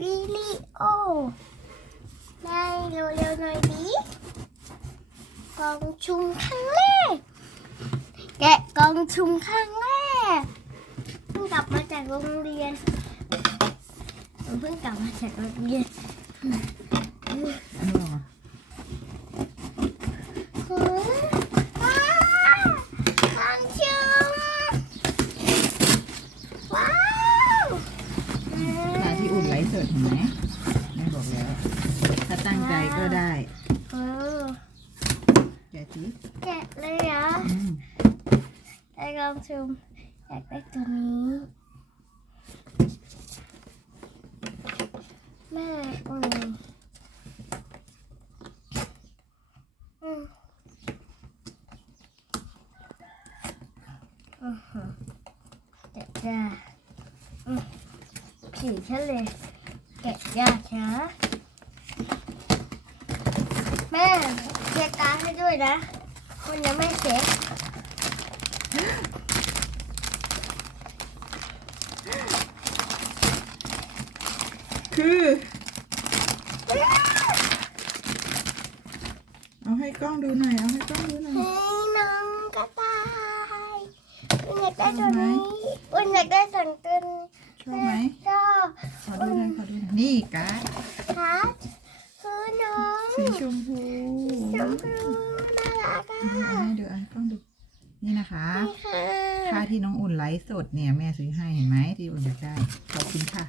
วิดีโอได้เร็วๆหน่อยดิกล่องชุมครั้งแรกแกะกล่องชุมครั้งแรกเพิ่งกลับมาจากโรงเรียนเพิ่งกลับมาจากโรงเรียนอันนี้เหรอเฮ้ยว้าวกล่องชุมว้าว ปลา ที่อุ่นไร้สดเห็นไหมแม่บอกแล้ว ถ้าตั้งใจก็ได้เออแกะสิแกะเลยเหรออืมได้ลองซูมอยากได้ตัวนี้แม่อืมอืมอือหือแกะยากอืมผีทะเลย แกะยากนะแม่เช็คการดให้ด้วยนะคนยังไม่เช็คคือเอาให้กล้องดูหน่อย เอาให้กล้องดูหน่อยเฮ้ยน้องกระต่ายอุ่นอยากได้ตัวนี้อุ่นอยากได้สังเกตชอบไหม ชอบ ขอดูหน่อยขอดูหน่อยนี่การ์ดครับคือน้องสีชมพูชมพูน่ารักอะเอาให้ดูเอาให้กล้องดู นี่นะคะนี่ค่ะ ค่าที่น้องอุ่นไลฟ์สดเนี่ยแม่ซื้อให้เห็นไหมที่อุ่นอยากได้ขอบคุณค่ะ